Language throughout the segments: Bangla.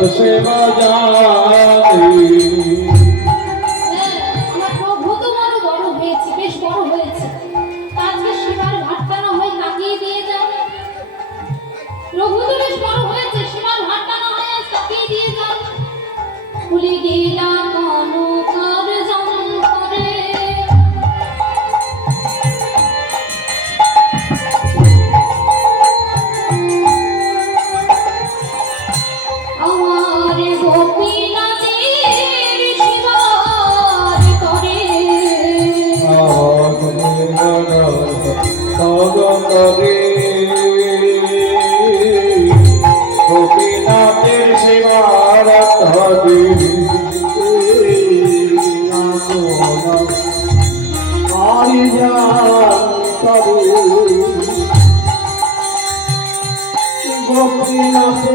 você vai হারি যা গোপীনাথে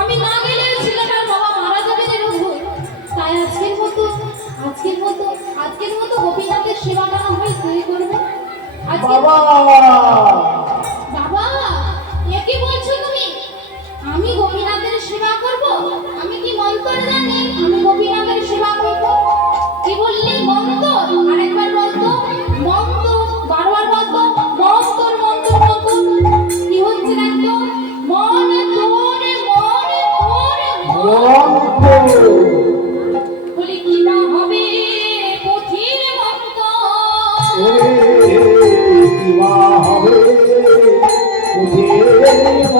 আমি না গেলে ছেলেটার বাবা মারা যাবে যে তাই আজকের মতো আজকের মতো আজকের মতো গোপীনাথের সেবাটা না হয় তুই করবে? বাবা!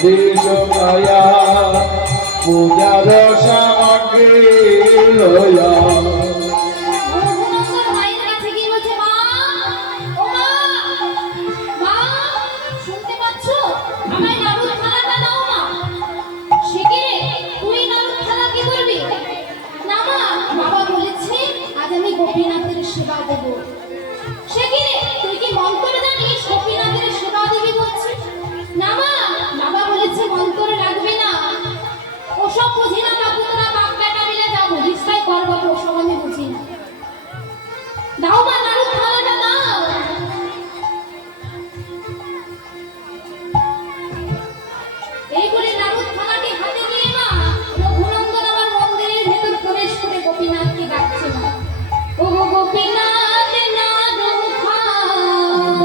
দিল দয়া পূজার সামগ্রী লয়া।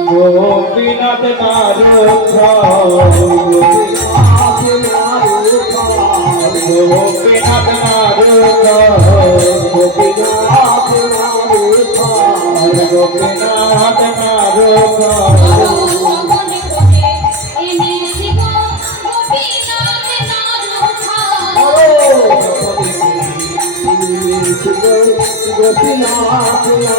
গোপীনাথ নারু গোপীনাথ নারু গোপীনাথ গোপীনাথ নারু গোপীনাথ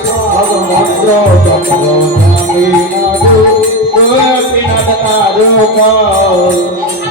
Thank you.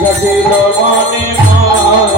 জাগিল মনে মা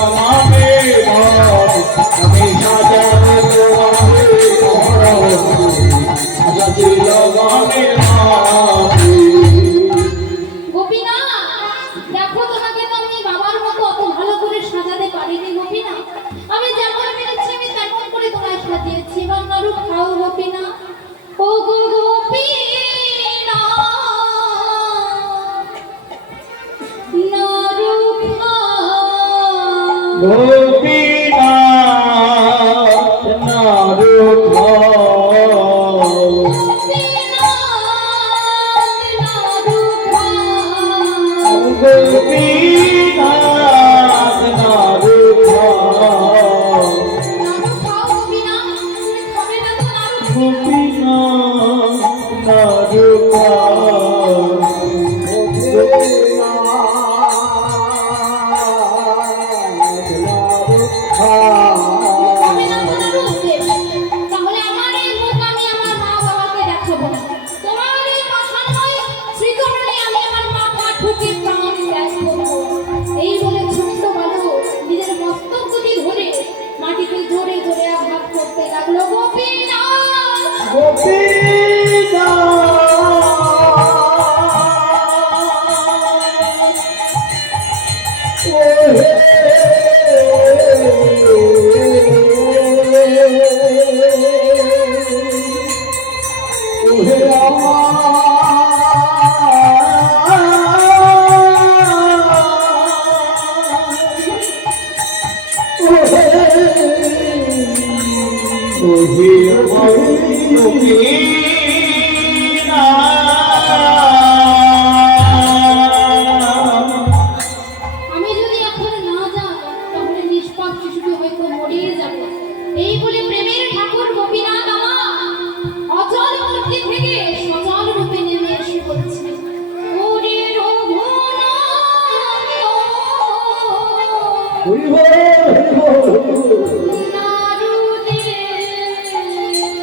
গোপীনাথ নারু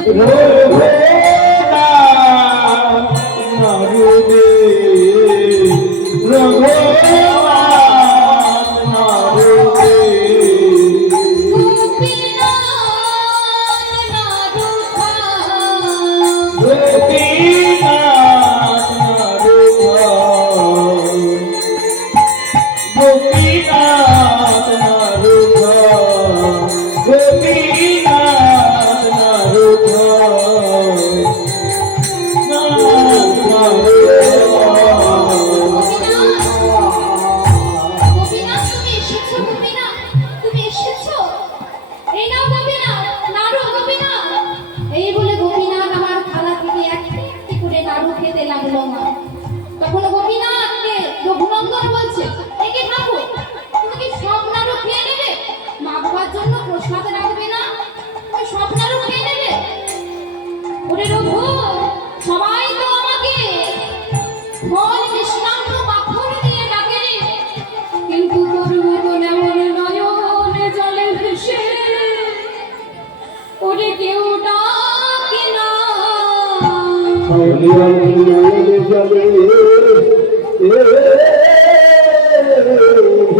রঘুনাথ মরুদে Hare Hare Hare